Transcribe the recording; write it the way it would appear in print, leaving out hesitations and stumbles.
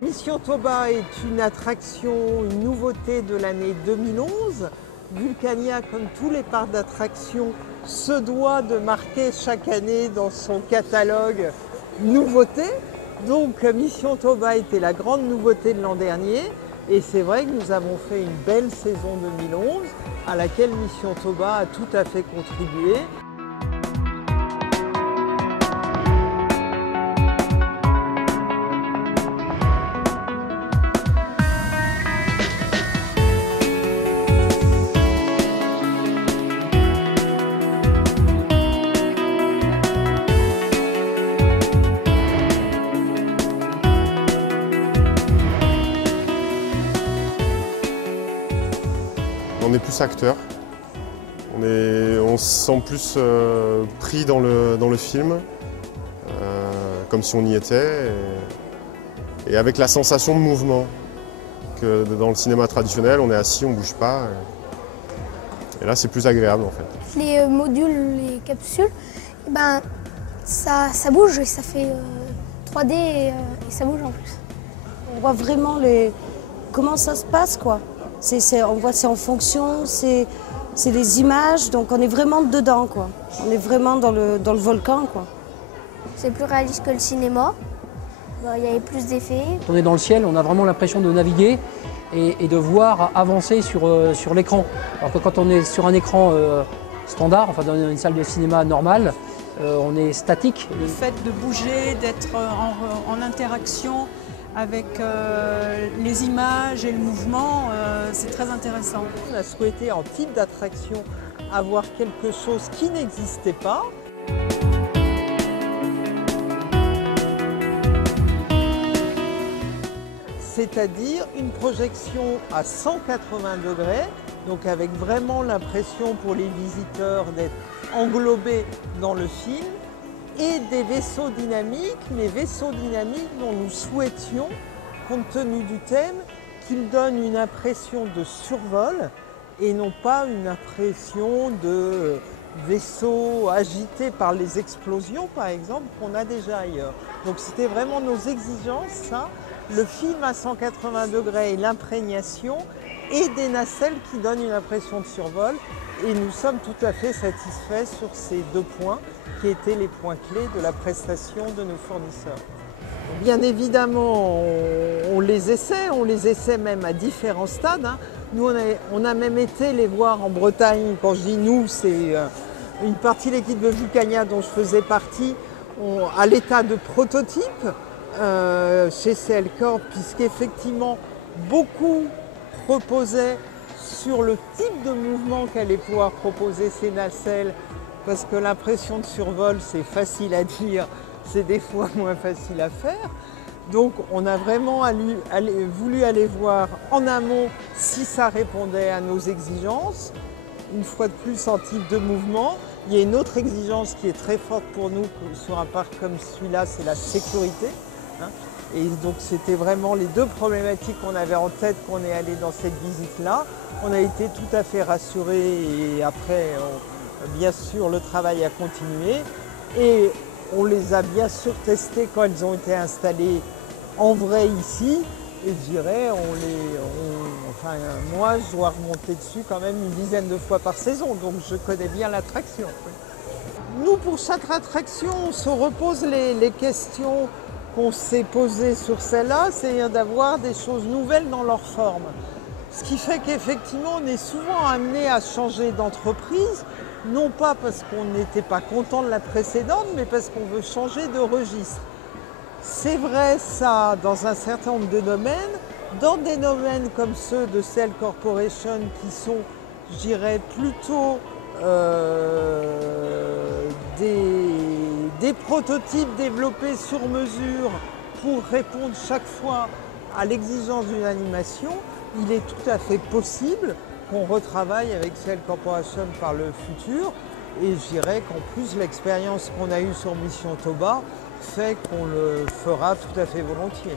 Mission Toba est une attraction, une nouveauté de l'année 2011. Vulcania, comme tous les parcs d'attractions, se doit de marquer chaque année dans son catalogue nouveauté. Donc Mission Toba était la grande nouveauté de l'an dernier et c'est vrai que nous avons fait une belle saison 2011 à laquelle Mission Toba a tout à fait contribué. On est plus acteur, on se sent plus pris dans le film, comme si on y était, et avec la sensation de mouvement que dans le cinéma traditionnel, on est assis, on ne bouge pas, et là c'est plus agréable en fait. Les modules, les capsules, ben, ça bouge et ça fait 3D et ça bouge en plus. On voit vraiment comment ça se passe, quoi. On voit c'est en fonction, c'est les images, donc on est vraiment dedans, quoi. On est vraiment dans le volcan, quoi. C'est plus réaliste que le cinéma. Il y avait plus d'effets. Quand on est dans le ciel, on a vraiment l'impression de naviguer et de voir avancer sur l'écran. Alors que quand on est sur un écran standard, enfin dans une salle de cinéma normale, on est statique. Le fait de bouger, d'être en interaction avec les images et le mouvement, c'est très intéressant. On a souhaité en type d'attraction avoir quelque chose qui n'existait pas. C'est-à-dire une projection à 180 degrés, donc avec vraiment l'impression pour les visiteurs d'être englobés dans le film, et des vaisseaux dynamiques, mais vaisseaux dynamiques dont nous souhaitions, compte tenu du thème, qu'ils donnent une impression de survol et non pas une impression de vaisseaux agités par les explosions, par exemple, qu'on a déjà ailleurs. Donc c'était vraiment nos exigences, ça, le film à 180 degrés et l'imprégnation, et des nacelles qui donnent une impression de survol. Et nous sommes tout à fait satisfaits sur ces deux points qui étaient les points clés de la prestation de nos fournisseurs. Bien évidemment, on les essaie même à différents stades. Nous, on a même été les voir en Bretagne. Quand je dis nous, c'est une partie de l'équipe de Vulcania dont je faisais partie, à l'état de prototype chez CL Corp, puisqu'effectivement, beaucoup reposaient sur le type de mouvement qu'allaient pouvoir proposer ces nacelles, parce que l'impression de survol, c'est facile à dire, c'est des fois moins facile à faire. Donc on a vraiment voulu aller voir en amont si ça répondait à nos exigences. Une fois de plus en type de mouvement. Il y a une autre exigence qui est très forte pour nous sur un parc comme celui-là, c'est la sécurité. Et donc c'était vraiment les deux problématiques qu'on avait en tête quand on est allé dans cette visite-là. On a été tout à fait rassurés et après, bien sûr, le travail a continué. Et on les a bien sûr testés quand elles ont été installées en vrai ici. Et je dirais, enfin, moi, je dois remonter dessus quand même une dizaine de fois par saison, donc je connais bien l'attraction. Nous, pour chaque attraction, on se repose les questions qu'on s'est posées sur celle-là, c'est d'avoir des choses nouvelles dans leur forme. Ce qui fait qu'effectivement, on est souvent amené à changer d'entreprise, non pas parce qu'on n'était pas content de la précédente, mais parce qu'on veut changer de registre. C'est vrai ça dans un certain nombre de domaines, dans des domaines comme ceux de CL Corporation qui sont, je dirais, plutôt des prototypes développés sur mesure pour répondre chaque fois à l'exigence d'une animation, il est tout à fait possible qu'on retravaille avec Cell Corporation par le futur. Et je dirais qu'en plus, l'expérience qu'on a eue sur Mission Toba fait qu'on le fera tout à fait volontiers.